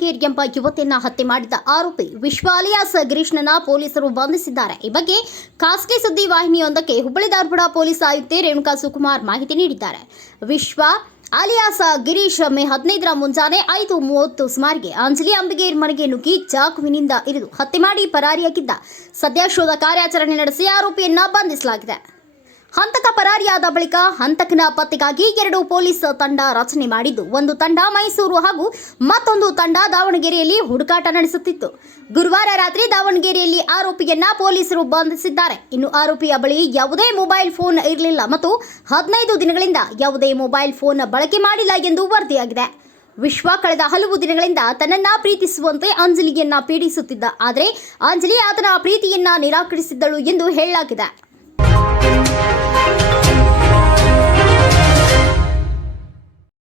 ಅಂಬಿಗೇರ್ ಎಂಬ ಯುವತಿಯನ್ನ ಹತ್ಯೆ ಮಾಡಿದ ಆರೋಪಿ ವಿಶ್ವ ಅಲಿಯಾಸ್ ಗಿರೀಶ್ನನ್ನ ಪೊಲೀಸರು ಬಂಧಿಸಿದ್ದಾರೆ. ಈ ಬಗ್ಗೆ ಖಾಸಗಿ ಸುದ್ದಿ ವಾಹಿನಿಯೊಂದಕ್ಕೆ ಹುಬ್ಬಳ್ಳಿ ಧಾರವಾಡ ಪೊಲೀಸ್ ಆಯುಕ್ತೆ ರೇಣುಕಾ ಸುಕುಮಾರ್ ಮಾಹಿತಿ ನೀಡಿದ್ದಾರೆ. ವಿಶ್ವ ಅಲಿಯಾಸ್ ಗಿರೀಶ್ ಮೇ 15ರ ಮುಂಜಾನೆ 5:30 ಸುಮಾರಿಗೆ ಅಂಜಲಿ ಅಂಬಿಗೇರ್ ಮನೆಗೆ ನುಗ್ಗಿ ಚಾಕುವಿನಿಂದ ಇರಿದು ಹತ್ಯೆ ಮಾಡಿ ಪರಾರಿಯಾಗಿದ್ದ. ಸದ್ಯ ಶೋಧ ಕಾರ್ಯಾಚರಣೆ ನಡೆಸಿ ಆರೋಪಿಯನ್ನ ಬಂಧಿಸಲಾಗಿದೆ. ಹಂತಕ ಪರಾರಿಯಾದ ಬಳಿಕ ಹಂತಕನ ಪತ್ತೆಗಾಗಿ 2 ಪೊಲೀಸ್ ತಂಡ ರಚನೆ ಮಾಡಿದ್ದು, ಒಂದು ತಂಡ ಮೈಸೂರು ಹಾಗೂ ಮತ್ತೊಂದು ತಂಡ ದಾವಣಗೆರೆಯಲ್ಲಿ ಹುಡುಕಾಟ ನಡೆಸುತ್ತಿತ್ತು. ಗುರುವಾರ ರಾತ್ರಿ ದಾವಣಗೆರೆಯಲ್ಲಿ ಆರೋಪಿಯನ್ನ ಪೊಲೀಸರು ಬಂಧಿಸಿದ್ದಾರೆ. ಇನ್ನು ಆರೋಪಿಯ ಬಳಿ ಯಾವುದೇ ಮೊಬೈಲ್ ಫೋನ್ ಇರಲಿಲ್ಲ ಮತ್ತು 15 ದಿನಗಳಿಂದ ಯಾವುದೇ ಮೊಬೈಲ್ ಫೋನ್ ಬಳಕೆ ಮಾಡಿಲ್ಲ ಎಂದು ವರದಿಯಾಗಿದೆ. ವಿಶ್ವ ಕಳೆದ ಹಲವು ದಿನಗಳಿಂದ ತನ್ನನ್ನ ಪ್ರೀತಿಸುವಂತೆ ಅಂಜಲಿಯನ್ನ ಪೀಡಿಸುತ್ತಿದ್ದ. ಆದರೆ ಅಂಜಲಿ ಆತನ ಪ್ರೀತಿಯನ್ನ ನಿರಾಕರಿಸಿದ್ದಳು ಎಂದು ಹೇಳಲಾಗಿದೆ.